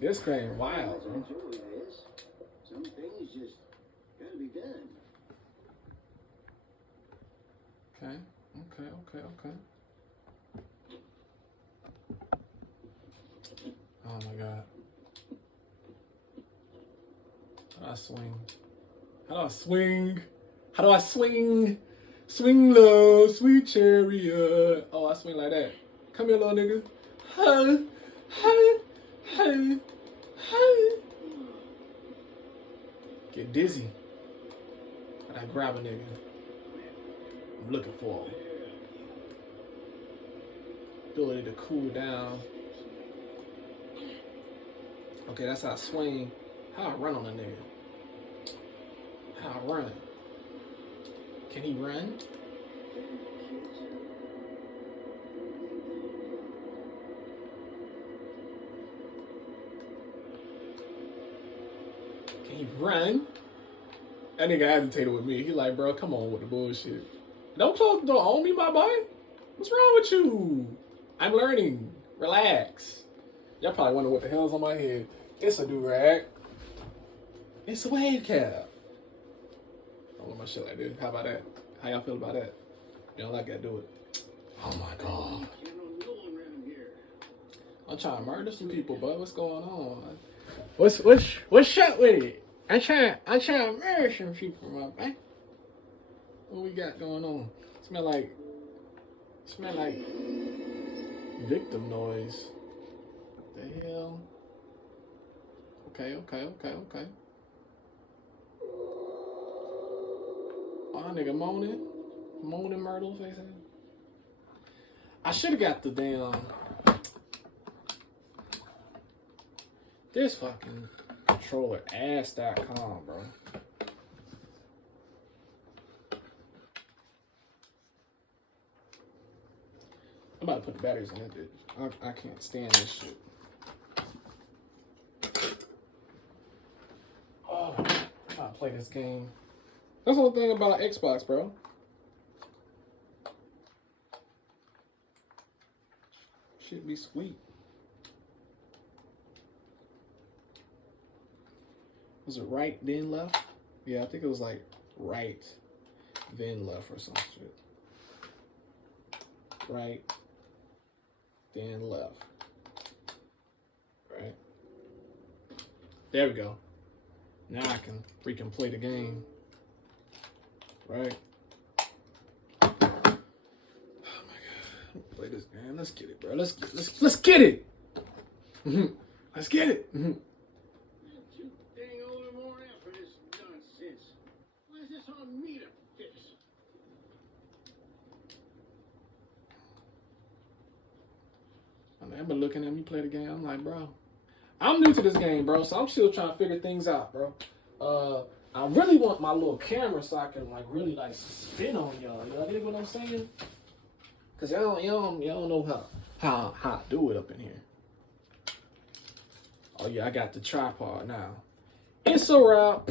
This thing wild, bro. Enjoy this. Some things just gotta be done. Okay. Oh my God. How do I swing? How do I swing? How do I swing? Swing low, sweet chariot. Oh, I swing like that. Come here, little nigga. Hey, hey, hey, hey. Get dizzy. And I grab a nigga. I'm looking for him. Ability to cool down. Okay, that's how I swing. How I run on a nigga. How I run. Can he run? Can he run? That nigga agitated with me. He like, bro, come on with the bullshit. Don't close the door on me, my boy. What's wrong with you? I'm learning. Relax. Y'all probably wonder what the hell's on my head. It's a do-rag. It's a wave cap. I want my shit like this. How about that? How y'all feel about that? You don't like that, do it. Oh my God. I'm trying to murder some people, bud. What's going on? What's up with it? I'm trying to murder some people, my boy. What we got going on? Smell like victim noise. The hell? Okay. Oh, nigga moaning Myrtle face. I should have got the damn this fucking controller ass.com, bro. I'm about to put the batteries in it, dude. I can't stand this shit. Oh, I'm about to play this game. That's the whole thing about Xbox, bro. Should be sweet. Was it right then left? Yeah, I think it was like right then left or some shit. Right then left. Right. There we go. Now I can freaking play the game. Right. Oh my God. Play this game. Let's get it, bro. Let's get it. Let's get it. Let's get it. Too dang old and worn out for this nonsense. Why is this on me to fix? I've been looking at me play the game. I'm like, bro, I'm new to this game, bro, so I'm still trying to figure things out, bro. I really want my little camera so I can really spin on y'all. Y'all dig what I'm saying? Cause y'all don't know how I do it up in here. Oh yeah, I got the tripod now. It's a wrap.